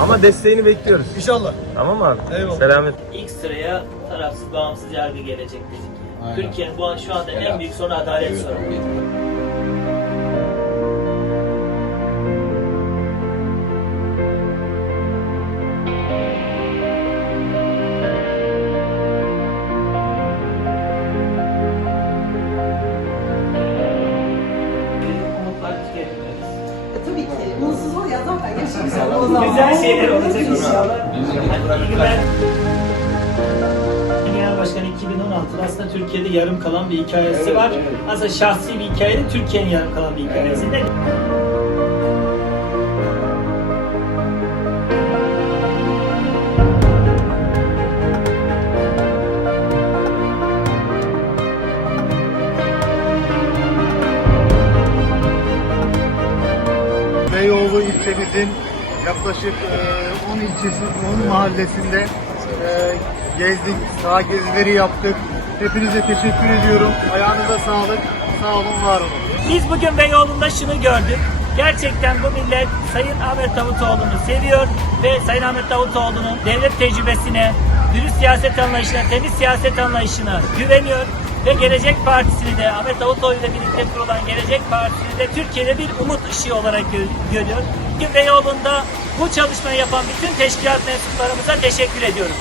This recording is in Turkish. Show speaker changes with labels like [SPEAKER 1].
[SPEAKER 1] Ama desteğini bekliyoruz.
[SPEAKER 2] İnşallah.
[SPEAKER 1] Tamam mı abi?
[SPEAKER 2] Eyvallah.
[SPEAKER 1] Selamet.
[SPEAKER 3] İlk sıraya tarafsız bağımsız yargı gelecek dedik.
[SPEAKER 4] Aynen.
[SPEAKER 3] Türkiye'nin bu an şu anda en büyük sorunu adalet sorunu. Umutlar tüketilmez.
[SPEAKER 5] E, tabii ki.
[SPEAKER 3] Güzel şeyler olacak inşallah. Hadi iyi günler. Genel Başkanı 2016'da aslında Türkiye'de yarım kalan bir hikayesi var. Aslında şahsi bir hikaye de Türkiye'nin yarım kalan bir hikayesi de.
[SPEAKER 6] Beyoğlu ilçemizin yaklaşık e, 10 ilçesi, 10 mahallesinde e, gezdik, sağ gezileri yaptık. Hepinize teşekkür ediyorum. Ayağınıza sağlık. Sağ olun, var olun.
[SPEAKER 3] Biz bugün Beyoğlu'nda şunu gördük. Gerçekten bu millet Sayın Ahmet Davutoğlu'nu seviyor ve Sayın Ahmet Davutoğlu'nun devlet tecrübesine, dürüst siyaset anlayışına, temiz siyaset anlayışına güveniyor ve Gelecek Partisi'ni de Ahmet Davutoğlu ile birlikte kurulan Gelecek Partisi'ni de Türkiye'de bir umut ışığı olarak gö- görüyor. Bugün Beyoğlu'nda bu çalışmayı yapan bütün teşkilat mensuplarımıza teşekkür ediyorum.